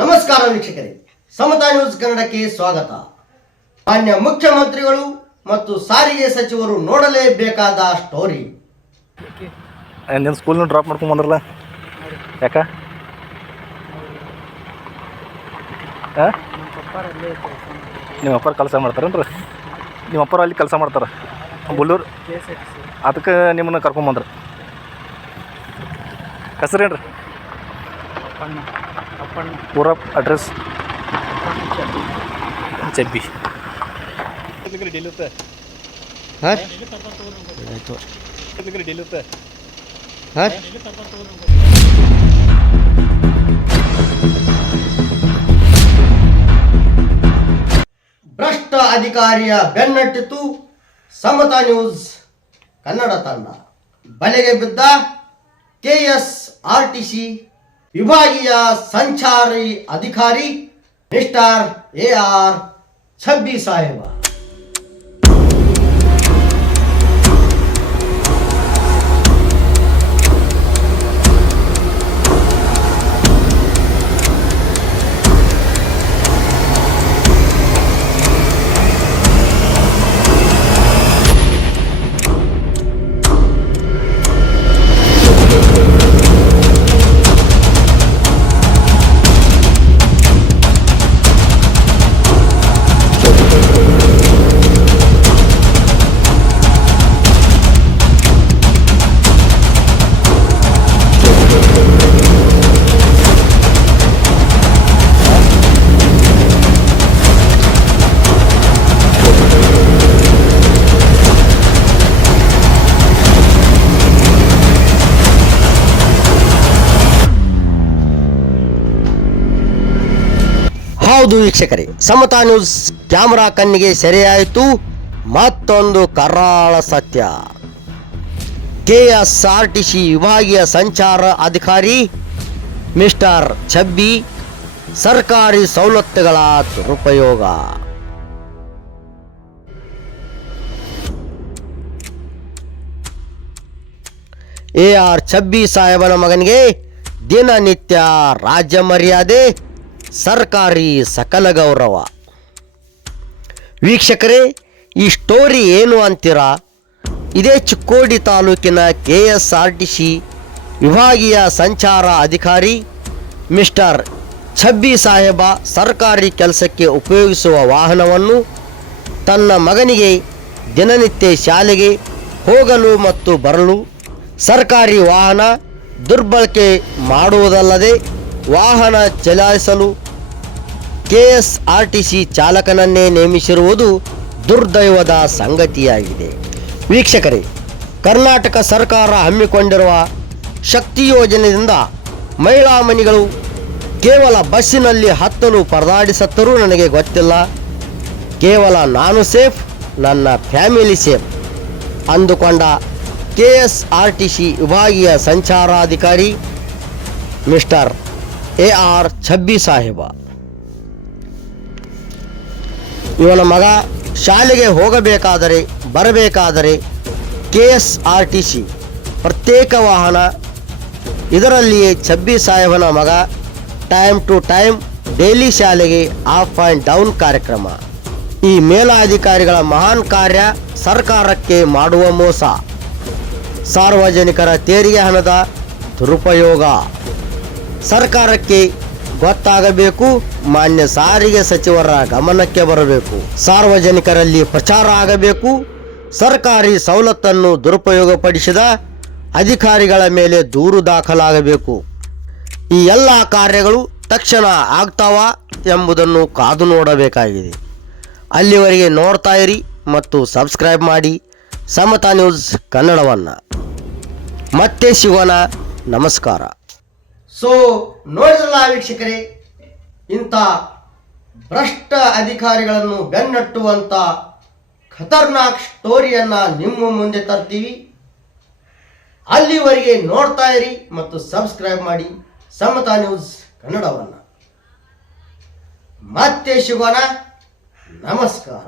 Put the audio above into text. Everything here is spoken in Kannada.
ನಮಸ್ಕಾರ ವೀಕ್ಷಕರೇ, ಸಮತಾ ನ್ಯೂಸ್ ಕನ್ನಡಕ್ಕೆ ಸ್ವಾಗತ. ಮಾನ್ಯ ಮುಖ್ಯಮಂತ್ರಿಗಳು ಮತ್ತು ಸಾರಿಗೆ ಸಚಿವರು ನೋಡಲೇಬೇಕಾದ ಸ್ಟೋರಿ. ನಿನ್ನ ಸ್ಕೂಲ್ನ ಡ್ರಾಪ್ ಮಾಡ್ಕೊಂಡು ಬಂದ್ರಲ್ಲ ಯಾಕ? ನಿಮ್ಮ ಅಪ್ಪರು ಕೆಲಸ ಮಾಡ್ತಾರೇನ್ರಿ? ನಿಮ್ಮ ಅಪ್ಪರು ಅಲ್ಲಿ ಕೆಲಸ ಮಾಡ್ತಾರೆ ಬುಲ್ಲೂರು, ಅದಕ್ಕೆ ನಿಮ್ಮನ್ನ ಕರ್ಕೊಂಬಂದ್ರೆ. ಹೆಸರೇನ್ರಿ? ಪೂರ ಅಡ್ರೆಸ್ ಚೆಬ್ಬಿ ಡಿಲ್ಲುತ್ತೆ ಡಿಲ್ಲುತ್ತೆ. ಭ್ರಷ್ಟ ಅಧಿಕಾರಿಯ ಬೆನ್ನಟ್ಟಿತು ಸಮತಾ ನ್ಯೂಸ್ ಕನ್ನಡ ತಂಡ. ಬಲೆಗೆ ಬಿದ್ದ ಕೆಎಸ್ಆರ್ಟಿಸಿ ವಿಭಾಗೀಯ ಸಂಚಾರಿ ಅಧಿಕಾರಿ ಮಿಸ್ಟರ್ ಎಆರ್ ಛಬ್ಬಿ ಸಾಹೇಬ. ಹೌದು ವೀಕ್ಷಕರೇ, ಸಮತಾ ನ್ಯೂಸ್ ಕ್ಯಾಮರಾ ಕಣ್ಣಿಗೆ ಸೆರೆಯಾಯಿತು ಮತ್ತೊಂದು ಕರಾಳ ಸತ್ಯ. ಕೆಎಸ್ಆರ್ಟಿಸಿ ವಿಭಾಗೀಯ ಸಂಚಾರ ಅಧಿಕಾರಿ ಮಿಸ್ಟರ್ ಛಬ್ಬಿ ಸರ್ಕಾರಿ ಸವಲತ್ತುಗಳ ದುರುಪಯೋಗ. ಎಆರ್ ಛಬ್ಬಿ ಸಾಹೇಬನ ಮಗನಿಗೆ ದಿನನಿತ್ಯ ರಾಜ್ಯ ಮರ್ಯಾದೆ, ಸರ್ಕಾರಿ ಸಕಲ ಗೌರವ. ವೀಕ್ಷಕರೇ, ಈ ಸ್ಟೋರಿ ಏನು ಅಂತೀರಾ? ಇದೇ ಚಿಕ್ಕೋಡಿ ತಾಲೂಕಿನ ಕೆಎಸ್ಆರ್ಟಿಸಿ ವಿಭಾಗೀಯ ಸಂಚಾರ ಅಧಿಕಾರಿ ಮಿಸ್ಟರ್ ಛಬ್ಬಿ ಸಾಹೇಬ ಸರ್ಕಾರಿ ಕೆಲಸಕ್ಕೆ ಉಪಯೋಗಿಸುವ ವಾಹನವನ್ನು ತನ್ನ ಮಗನಿಗೆ ದಿನನಿತ್ಯ ಶಾಲೆಗೆ ಹೋಗಲು ಮತ್ತು ಬರಲು ಸರ್ಕಾರಿ ವಾಹನ ದುರ್ಬಳಕೆ ಮಾಡುವುದಲ್ಲದೆ ವಾಹನ ಚಲಾಯಿಸಲು ಕೆಎಸ್ಆರ್ಟಿಸಿ ಚಾಲಕನನ್ನೇ ನೇಮಿಸಿರುವುದು ದುರ್ದೈವದ ಸಂಗತಿಯಾಗಿದೆ. ವೀಕ್ಷಕರೇ, ಕರ್ನಾಟಕ ಸರ್ಕಾರ ಹಮ್ಮಿಕೊಂಡಿರುವ ಶಕ್ತಿ ಯೋಜನೆಯಿಂದ ಮಹಿಳಾ ಮನೆಗಳು ಕೇವಲ ಬಸ್ಸಿನಲ್ಲಿ ಹತ್ತಲು ಪರದಾಡಿಸತ್ತರೂ ನನಗೆ ಗೊತ್ತಿಲ್ಲ. ಕೇವಲ ನಾನು ಸೇಫ್, ನನ್ನ ಫ್ಯಾಮಿಲಿ ಸೇಫ್ ಅಂದುಕೊಂಡ ಕೆಎಸ್ಆರ್ಟಿಸಿ ವಿಭಾಗೀಯ ಸಂಚಾರಾಧಿಕಾರಿ ಮಿಸ್ಟರ್ ಎಆರ್ ಛಬ್ಬಿ ಸಾಹೇಬ, ಇವನ ಮಗ ಶಾಲೆಗೆ ಹೋಗಬೇಕಾದರೆ ಬರಬೇಕಾದರೆ ಕೆಎಸ್ಆರ್ಟಿಸಿ ಪ್ರತ್ಯೇಕ ವಾಹನ, ಇದರಲ್ಲಿಯೇ ಛಬ್ಬಿ ಸಾಹೇಬನ ಮಗ ಟೈಮ್ ಟು ಟೈಮ್ ಡೈಲಿ ಶಾಲೆಗೆ ಅಪ್ ಆ್ಯಂಡ್ ಡೌನ್ ಕಾರ್ಯಕ್ರಮ. ಈ ಮೇಲಾಧಿಕಾರಿಗಳ ಮಹಾನ್ ಕಾರ್ಯ ಸರ್ಕಾರಕ್ಕೆ ಮಾಡುವ ಮೋಸ, ಸಾರ್ವಜನಿಕರ ತೆರಿಗೆ ಹಣದ ದುರುಪಯೋಗ ಸರ್ಕಾರಕ್ಕೆ ಗೊತ್ತಾಗಬೇಕು. ಮಾನ್ಯ ಸಾರಿಗೆ ಸಚಿವರ ಗಮನಕ್ಕೆ ಬರಬೇಕು. ಸಾರ್ವಜನಿಕರಲ್ಲಿ ಪ್ರಚಾರ ಆಗಬೇಕು. ಸರ್ಕಾರಿ ಸವಲತ್ತನ್ನು ದುರುಪಯೋಗಪಡಿಸಿದ ಅಧಿಕಾರಿಗಳ ಮೇಲೆ ದೂರು ದಾಖಲಾಗಬೇಕು. ಈ ಎಲ್ಲ ಕಾರ್ಯಗಳು ತಕ್ಷಣ ಆಗ್ತಾವ ಎಂಬುದನ್ನು ಕಾದು ನೋಡಬೇಕಾಗಿದೆ. ಅಲ್ಲಿವರೆಗೆ ನೋಡ್ತಾ ಇರಿ ಮತ್ತು ಸಬ್ಸ್ಕ್ರೈಬ್ ಮಾಡಿ ಸಮತಾ ನ್ಯೂಸ್ ಕನ್ನಡವನ್ನು. ಮತ್ತೆ ಸಿಗೋಣ, ನಮಸ್ಕಾರ. ಸೊ ನೋಡಿದ್ರಲ್ಲ ವೀಕ್ಷಕರೇ, ಇಂಥ ಭ್ರಷ್ಟ ಅಧಿಕಾರಿಗಳನ್ನು ಬೆನ್ನಟ್ಟುವಂಥ ಖತರ್ನಾಕ್ ಸ್ಟೋರಿಯನ್ನು ನಿಮ್ಮ ಮುಂದೆ ತರ್ತೀವಿ. ಅಲ್ಲಿವರೆಗೆ ನೋಡ್ತಾ ಇರಿ ಮತ್ತು ಸಬ್ಸ್ಕ್ರೈಬ್ ಮಾಡಿ ಸಮತಾ ನ್ಯೂಸ್ ಕನ್ನಡವನ್ನು. ಮತ್ತೆ ಸಿಗೋಣ, ನಮಸ್ಕಾರ.